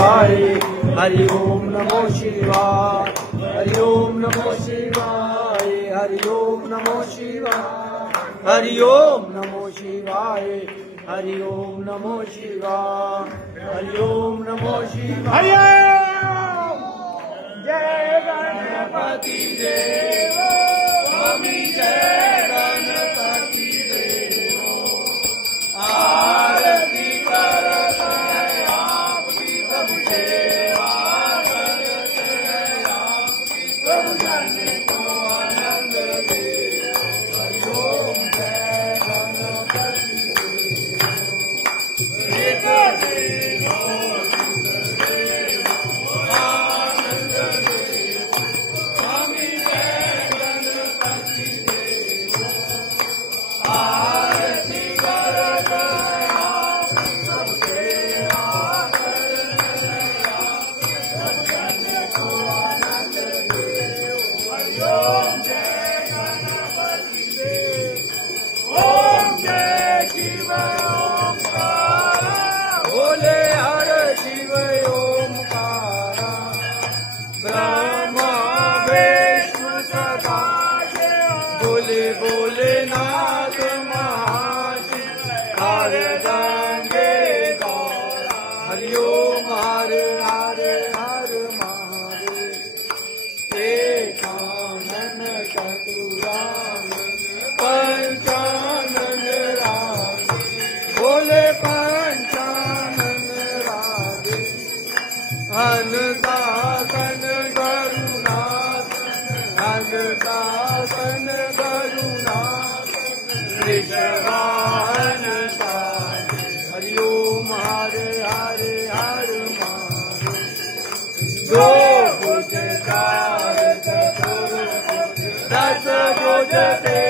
शिवाय, हरि ओम नमो शिवाय, हरि ओम नमो शिवाय, हरि ओम नमो शिवाय, हरि ओम नमो शिवाय, हरि ओम नमो शिवाय, हरि ओम नमो शिवाय। जय गणपति देव स्वामी, जय गणपति देव, आरती करते हैं आपकी प्रभु सेवा करते हैं आपकी प्रभु जन को आनंद दे। हरि ओम जय गणपति देव, आनंद दे स्वामी, जय गणपति देव, आरती करते हैं आपकी प्रभु सेवा करते हैं आपकी प्रभु जन को आनंद दे। हरि ओम जय गणपति देव, ओम जय शिव ओंकार, बोले हर शिव ओंकार, ब्रह्मा विष्णु सदा शिव, बोले बोले नाथ महाशिव, हर गंगे गौरा। हरि ओम हर हर हर महादेव, एकानन चतुरानन पंचानन राधे, बोले पंचानन राधे, अनदासन करुणाथ, अनदासन करुणाथ, ऋषवाहन साधे। हरि ओम हर हर हर महादेव, दो भुज चार चतुर्भुज, दस भुज ते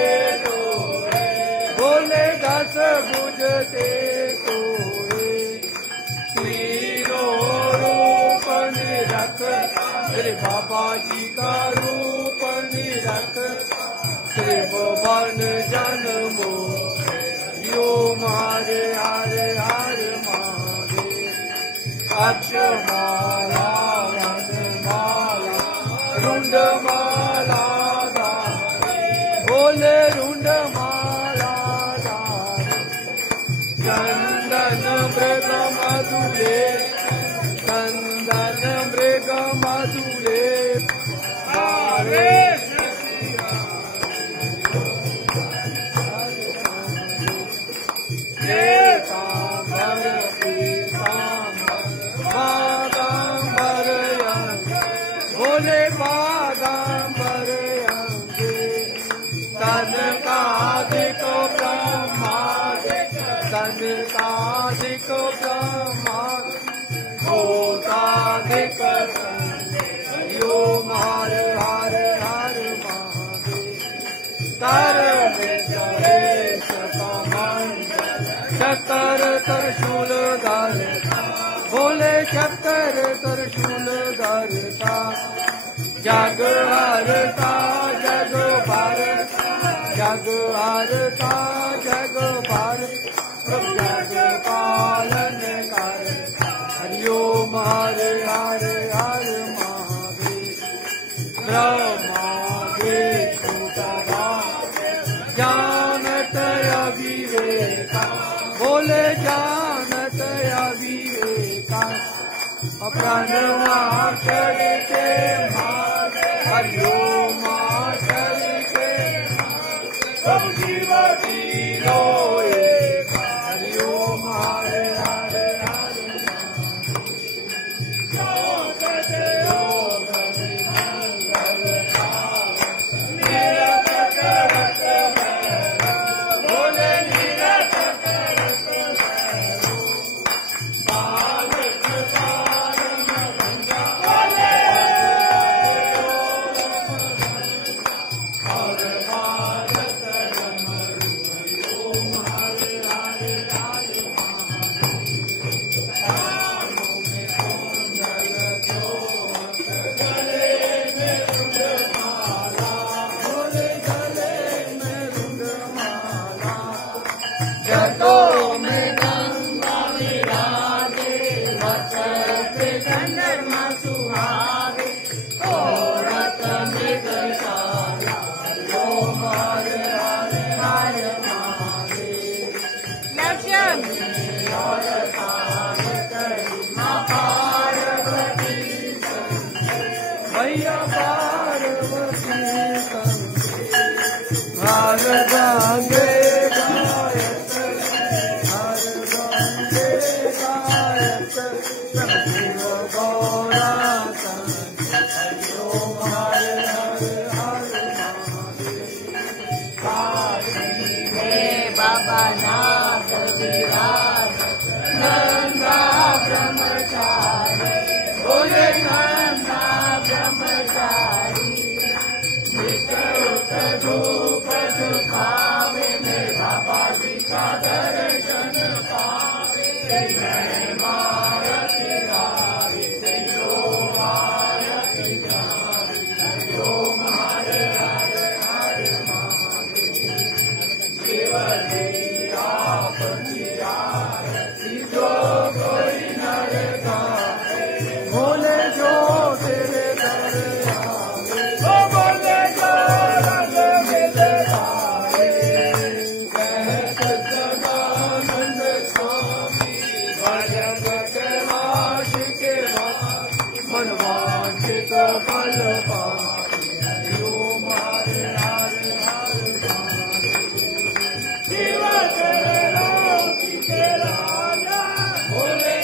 तोरे, बोले दस भुज ते तोरे, तीनों रूप निरख, मेरे बाबा जी का रूप निरख, त्रिभुवन जन मोहे। हरि ओम हरे हरे हर महादेव, अक्षमाला वनमाला रुंड माला धारे, बोले रुंड माला धारे, चंदन मृग मधुले, चंदन मृग मधुले धारे। पीताम्बर पीताम्बर बागाम्बर अंगे, बोले बागाम्बर अंगे, तनकाधिक ब्रह्मादिक, तनकाधिक ब्रह्मादिक, भूताधिक संगे। हरि ओम हर हर हर महादेव, तर विचरेश कमंडल, चक्कर त्रिशूल धरता, बोले चक्कर त्रिशूल धरता, जग हरता जग भरता, जग हरता जग भरता, प्रभु जग पालन करता। हरि ओम हर हर हर महादेव, ब्रह्मा विष्णु सदा जानत अविवेका, बोले जानत अविवेका, प्रणवाक्षर के मार्ग, हरि ओम अक्षर के मार्ग, सब जीव जीरो एक। हरि ओम हरे हरे हरे बोले निरत करत बालक बाल शिव गौरा हरि ओम हरे हरे हरे महादेव। बाबा नाथ विराज नंदा ब्रह्मचारी बोले नंदा ब्रह्मचारी धूप पावे में बाबा जी का दर्शन पावे मारती गारी ओम आरती गारी ओम हरे हरे हरे महादेव। जो कोई नर गाए बोले जो तेरे दर आवे बोले जो रंग बिदलाए कहत सदानंद स्वामी भजन के वास के मनवांछित फल पाए हरि ओम हरे हरे हरे शिव तेरे लोकी के राजा बोले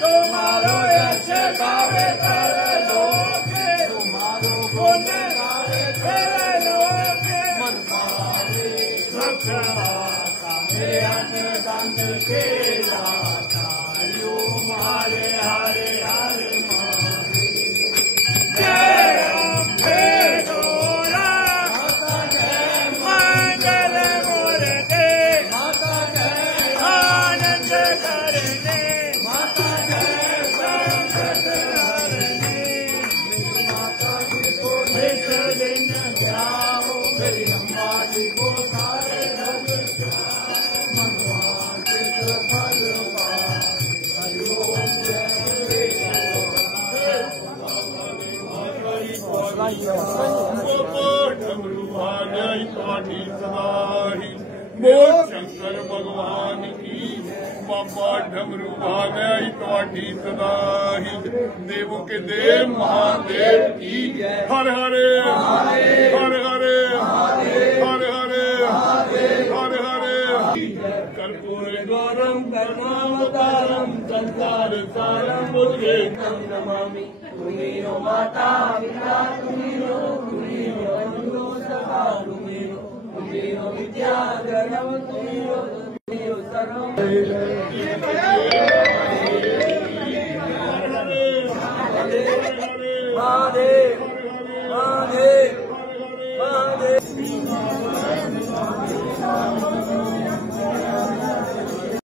तुम्हारो ऐसे गावे तेरे लोके तुम्हारो बोले गावे तेरे लोके मन पावे रखवाता हे अन्नदान के दाता हरि ओम हरे हरे हरे महादेव। जय अम्बे डोरा माता जय मंगल मूर्ते माता जय आनंद करने माता जय संकट हरने माता जी को नित दिन ध्याओ मेरी अम्बा जी को सारे रोग जाओ मनवांछित फल पाओ हरि ओम जय बोल शंकर भगवान की बाबा डमरू भागई तोड़ी सदाही देवों के देव महादेव की हर हरे हर हरे हर हरे हर हरे। कर्पूर गौरम करुणावतारम संसार सारम बुद्धेशम नमामि। तुम्ही हो माता पिता तुम्ही हो बंधु सखा तुम्ही हो विद्या धर्म तुम्ही हो सर्वम। महादेव